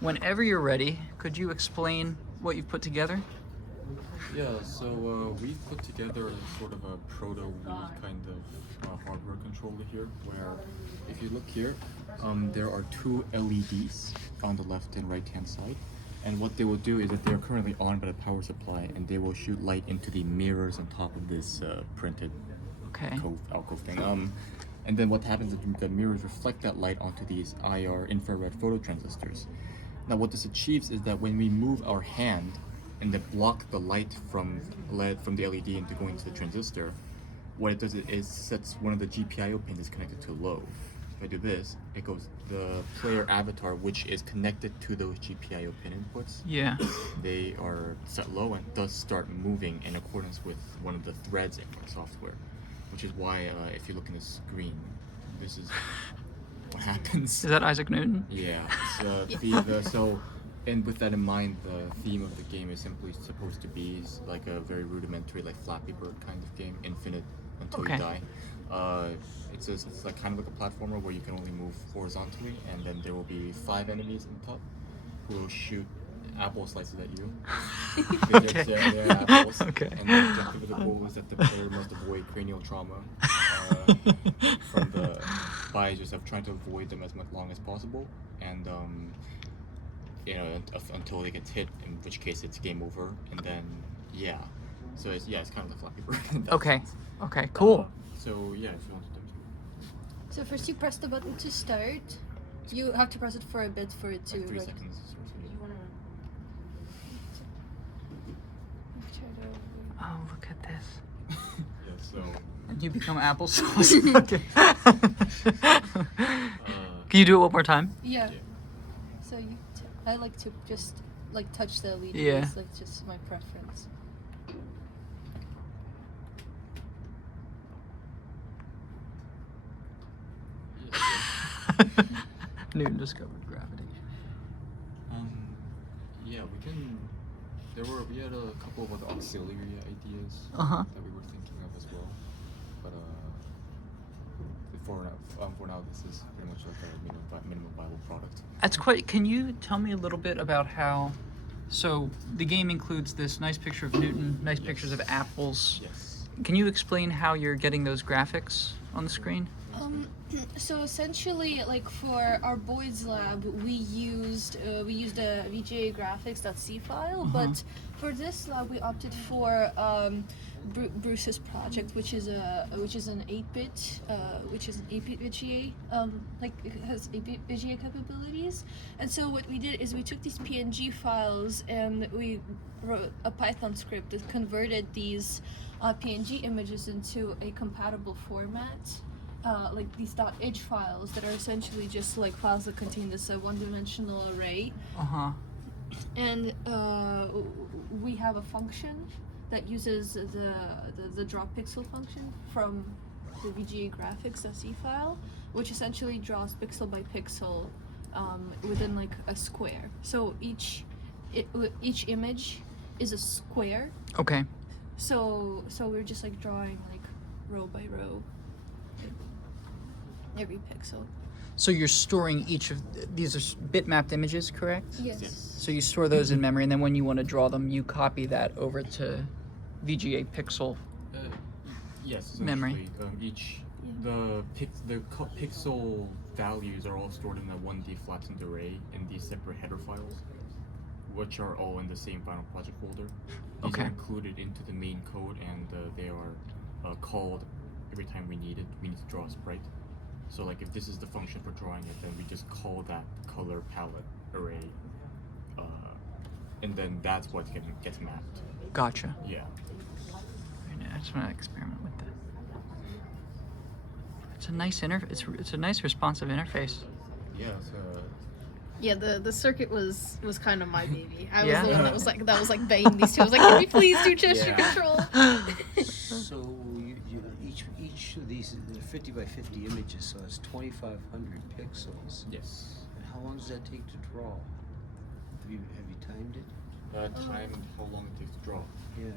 Whenever you're ready, could you explain what you've put together? Yeah, so we put together sort of a proto-Wii kind of hardware controller here, where if you look here, there are two LEDs on the left and right hand side, and what they will do is that they are currently on by the power supply, and they will shoot light into the mirrors on top of this printed alcove thing. And then what happens is the mirrors reflect that light onto these IR infrared photo transistors. Now what this achieves is that when we move our hand and then block the light from the LED into going to the transistor, what it does is sets one of the GPIO pins is connected to low. If I do this, it goes, the player avatar, which is connected to those GPIO pin inputs, they are set low and does start moving in accordance with one of the threads in our software, which is why if you look in the screen, this is what happens. Is that Isaac Newton? Yeah. And with that in mind, the theme of the game is simply supposed to be like a very rudimentary, like Flappy Bird kind of game, infinite until you die. It's like kind of like a platformer where you can only move horizontally, and then there will be 5 enemies on top who will shoot apple slices at you. They're apples. And the objective of the goal is that the player must avoid cranial trauma by just trying to avoid them as long as possible, and until they get hit, in which case it's game over, and then so it's kind of the Flappy Bird. Okay, cool. So yeah, if you want to do. So first you press the button to start. You have to press it for a bit for it to. Like 3 seconds. Oh, look at this. Yeah, so. And you become applesauce. Can you do it one more time? Yeah. So I like to just like touch the LEDs. Yeah. Like just my preference. Newton discovered gravity. Yeah, we had a couple of other auxiliary ideas that we were thinking of as well, but for now this is pretty much like a minimum viable product. That's quite. Can you tell me a little bit about how? So the game includes this nice picture of Newton, nice pictures of apples. Yes. Can you explain how you're getting those graphics on the screen? So essentially, like for our boys lab, we used a VGA graphics.c file, but for this lab we opted for Bruce's project, which is an 8-bit VGA, like it has 8-bit VGA capabilities. And so what we did is we took these PNG files and we wrote a Python script that converted these PNG images into a compatible format. Like these .h files that are essentially just like files that contain this one-dimensional array. And we have a function that uses the draw pixel function from the VGA graphics.c file, which essentially draws pixel by pixel within like a square. So each image is a square. Okay. So we're just like drawing like row by row. Every pixel. So you're storing each of these are bitmapped images, correct? Yes. So you store those in memory, and then when you want to draw them, you copy that over to VGA pixel. Yes. Memory. The pixel values are all stored in a 1D flattened array in these separate header files, which are all in the same final project folder. These are included into the main code, and they are called every time we need it. We need to draw a sprite. So like if this is the function for drawing it, then we just call that color palette array, and then that's what gets mapped. Gotcha. Yeah. I just want to experiment with that. It's a nice It's a nice responsive interface. Yeah. Yeah, the circuit was kind of my baby. I was the one that was like begging these two. I was like, can we please do gesture control? So each of these 50 by 50 images, so it's 2,500 pixels. Yes. And how long does that take to draw? Have you timed it? Timed how long it takes to draw. Yeah.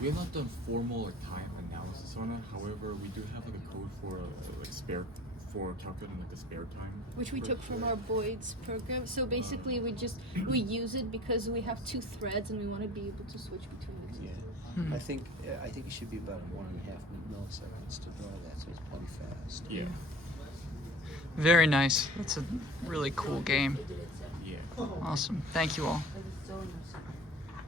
We have not done formal time analysis on it. However, we do have like a code for like spare for calculating like the spare time. Which we took from our Boyd's program. So basically, we use it because we have two threads and we want to be able to switch between the two. Yeah. I think it should be about 1.5 milliseconds to draw that, so it's plenty fast. Yeah. Very nice. That's a really cool game. Yeah. Awesome. Thank you all.